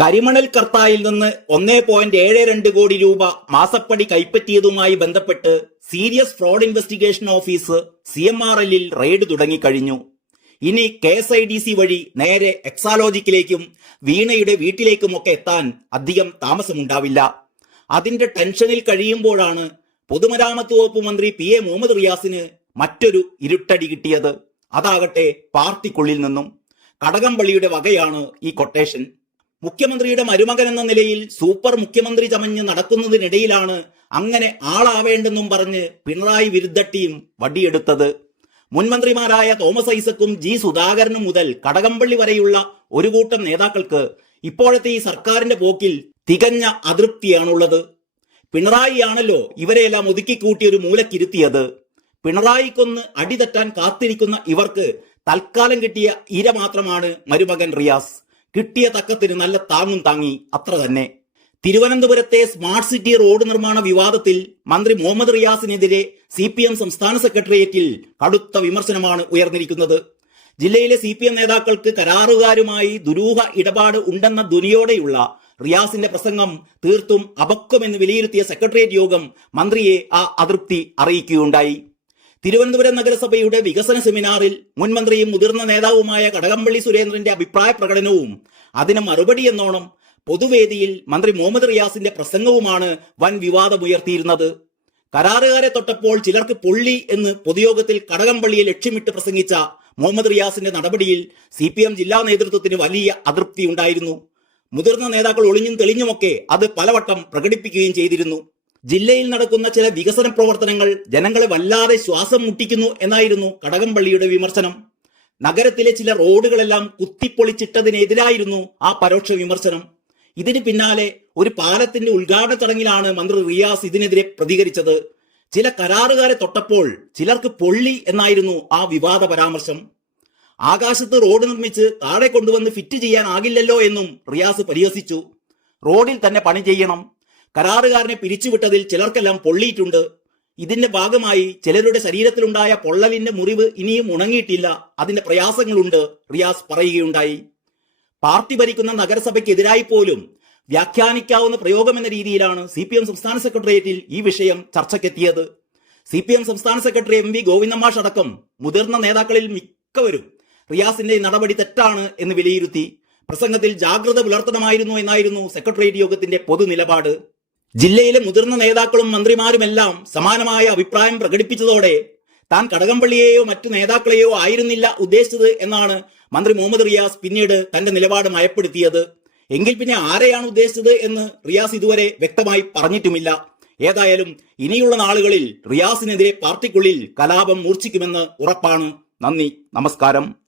കരിമണൽ കർത്തായിൽ നിന്ന് 1.72 കോടി രൂപ മാസപ്പടി കൈപ്പറ്റിയതുമായി ബന്ധപ്പെട്ട് സീരിയസ് ഫ്രോഡ് ഇൻവെസ്റ്റിഗേഷൻ ഓഫീസ് CMRL-ൽ റെയ്ഡ് തുടങ്ങിക്കഴിഞ്ഞു. ഇനി KSIDC വഴി നേരെ എക്സാലോജിക്കിലേക്കും വീണയുടെ വീട്ടിലേക്കുമൊക്കെ എത്താൻ അധികം താമസമുണ്ടാവില്ല. അതിന്റെ ടെൻഷനിൽ കഴിയുമ്പോഴാണ് പൊതുമരാമത്ത് വകുപ്പ് മന്ത്രി PA മുഹമ്മദ് റിയാസിന് മറ്റൊരു ഇരുട്ടടി കിട്ടിയത്. അതാകട്ടെ പാർട്ടിക്കുള്ളിൽ നിന്നും. കടകംപള്ളിയുടെ വകയാണ് ഈ കൊട്ടേഷൻ. മുഖ്യമന്ത്രിയുടെ മരുമകൻ എന്ന നിലയിൽ സൂപ്പർ മുഖ്യമന്ത്രി ചമഞ്ഞ് നടക്കുന്നതിനിടയിലാണ് അങ്ങനെ ആളാവേണ്ടെന്നും പറഞ്ഞ് പിണറായി വിരുദ്ധ ടീം വടിയെടുത്തത്. മുൻമന്ത്രിമാരായ തോമസ് ഐസക്കും G സുധാകരനും മുതൽ കടകംപള്ളി വരെയുള്ള ഒരു കൂട്ടം നേതാക്കൾക്ക് ഇപ്പോഴത്തെ ഈ സർക്കാരിന്റെ പോക്കിൽ തികഞ്ഞ അതൃപ്തിയാണുള്ളത്. പിണറായിയാണല്ലോ ഇവരെയെല്ലാം ഒതുക്കിക്കൂട്ടി ഒരു മൂലക്കിരുത്തിയത്. പിണറായിക്കൊന്ന് അടിതെറ്റാൻ കാത്തിരിക്കുന്ന ഇവർക്ക് തൽക്കാലം കിട്ടിയ ഇര മാത്രമാണ് മരുമകൻ റിയാസ്. കിട്ടിയ തക്കത്തിന് നല്ല താങ്ങും താങ്ങി, അത്ര തന്നെ. തിരുവനന്തപുരത്തെ സ്മാർട്ട് സിറ്റി റോഡ് നിർമ്മാണ വിവാദത്തിൽ മന്ത്രി മുഹമ്മദ് റിയാസിനെതിരെ CPM സംസ്ഥാന സെക്രട്ടേറിയറ്റിൽ കടുത്ത വിമർശനമാണ് ഉയർന്നിരിക്കുന്നത്. ജില്ലയിലെ CPM നേതാക്കൾക്ക് കരാറുകാരുമായി ദുരൂഹ ഇടപാട് ഉണ്ടെന്ന ധ്വനിയോടെയുള്ള റിയാസിന്റെ പ്രസംഗം തീർത്തും അപക്വമെന്ന് വിലയിരുത്തിയ സെക്രട്ടേറിയറ്റ് യോഗം മന്ത്രിയെ ആ അതൃപ്തി അറിയിക്കുകയുണ്ടായി. തിരുവനന്തപുരം നഗരസഭയുടെ വികസന സെമിനാറിൽ മുൻമന്ത്രിയും മുതിർന്ന നേതാവുമായ കടകംപള്ളി സുരേന്ദ്രന്റെ അഭിപ്രായ പ്രകടനവും അതിന് മറുപടി എന്നോണം പൊതുവേദിയിൽ മന്ത്രി മുഹമ്മദ് റിയാസിന്റെ പ്രസംഗവുമാണ് വൻ വിവാദമുയർത്തിയിരുന്നത്. കരാറുകാരെ തൊട്ടപ്പോൾ ചിലർക്ക് പൊള്ളി എന്ന് പൊതുയോഗത്തിൽ കടകംപള്ളിയെ ലക്ഷ്യമിട്ട് പ്രസംഗിച്ച മുഹമ്മദ് റിയാസിന്റെ നടപടിയിൽ CPM ജില്ലാ നേതൃത്വത്തിന് വലിയ അതൃപ്തി ഉണ്ടായിരുന്നു. മുതിർന്ന നേതാക്കൾ ഒളിഞ്ഞും തെളിഞ്ഞുമൊക്കെ അത് പലവട്ടം പ്രകടിപ്പിക്കുകയും ചെയ്തിരുന്നു. ജില്ലയിൽ നടക്കുന്ന ചില വികസന പ്രവർത്തനങ്ങൾ ജനങ്ങളെ വല്ലാതെ ശ്വാസം മുട്ടിക്കുന്നു എന്നായിരുന്നു കടകംപള്ളിയുടെ വിമർശനം. നഗരത്തിലെ ചില റോഡുകളെല്ലാം കുത്തിപ്പൊളിച്ചിട്ടതിനെതിരായിരുന്നു ആ പരോക്ഷ വിമർശനം. ഇതിന് പിന്നാലെ ഒരു പാലത്തിന്റെ ഉദ്ഘാടന ചടങ്ങിലാണ് മന്ത്രി റിയാസ് ഇതിനെതിരെ പ്രതികരിച്ചത്. ചില കരാറുകാരെ തൊട്ടപ്പോൾ ചിലർക്ക് പൊള്ളി എന്നായിരുന്നു ആ വിവാദ പരാമർശം. ആകാശത്ത് റോഡ് നിർമ്മിച്ച് താഴെ കൊണ്ടുവന്ന് ഫിറ്റ് ചെയ്യാനാകില്ലല്ലോ എന്നും റിയാസ് പരിഹസിച്ചു. റോഡിൽ തന്നെ പണി ചെയ്യണം. കരാറുകാരനെ പിരിച്ചുവിട്ടതിൽ ചിലർക്കെല്ലാം പൊള്ളിയിട്ടുണ്ട്. ഇതിന്റെ ഭാഗമായി ചിലരുടെ ശരീരത്തിലുണ്ടായ പൊള്ളലിന്റെ മുറിവ് ഇനിയും ഉണങ്ങിയിട്ടില്ല. അതിന്റെ പ്രയാസങ്ങളുണ്ട് റിയാസ് പറയുകയുണ്ടായി. പാർട്ടി ഭരിക്കുന്ന നഗരസഭയ്ക്കെതിരായി പോലും വ്യാഖ്യാനിക്കാവുന്ന പ്രയോഗമെന്ന രീതിയിലാണ് CPM സംസ്ഥാന സെക്രട്ടേറിയറ്റിൽ ഈ വിഷയം ചർച്ചയ്ക്കെത്തിയത്. CPM സംസ്ഥാന സെക്രട്ടറി MV ഗോവിന്ദമാഷ് അടക്കം മുതിർന്ന നേതാക്കളിൽ മിക്കവരും റിയാസിന്റെ നടപടി തെറ്റാണ് എന്ന് വിലയിരുത്തി. പ്രസംഗത്തിൽ ജാഗ്രത പുലർത്തണമായിരുന്നു എന്നായിരുന്നു സെക്രട്ടേറിയറ്റ് യോഗത്തിന്റെ പൊതുനിലപാട്. ജില്ലയിലെ മുതിർന്ന നേതാക്കളും മന്ത്രിമാരുമെല്ലാം സമാനമായ അഭിപ്രായം പ്രകടിപ്പിച്ചതോടെ താൻ കടകംപള്ളിയെയോ മറ്റു നേതാക്കളെയോ ആയിരുന്നില്ല ഉദ്ദേശിച്ചത് എന്നാണ് മന്ത്രി മുഹമ്മദ് റിയാസ് പിന്നീട് തന്റെ നിലപാട് മയപ്പെടുത്തിയത്. എങ്കിൽ പിന്നെ ആരെയാണ് ഉദ്ദേശിച്ചത് എന്ന് റിയാസ് ഇതുവരെ വ്യക്തമായി പറഞ്ഞിട്ടുമില്ല. ഏതായാലും ഇനിയുള്ള നാളുകളിൽ റിയാസിനെതിരെ പാർട്ടിക്കുള്ളിൽ കലാപം മൂർച്ഛിക്കുമെന്ന് ഉറപ്പാണ്. നന്ദി, നമസ്കാരം.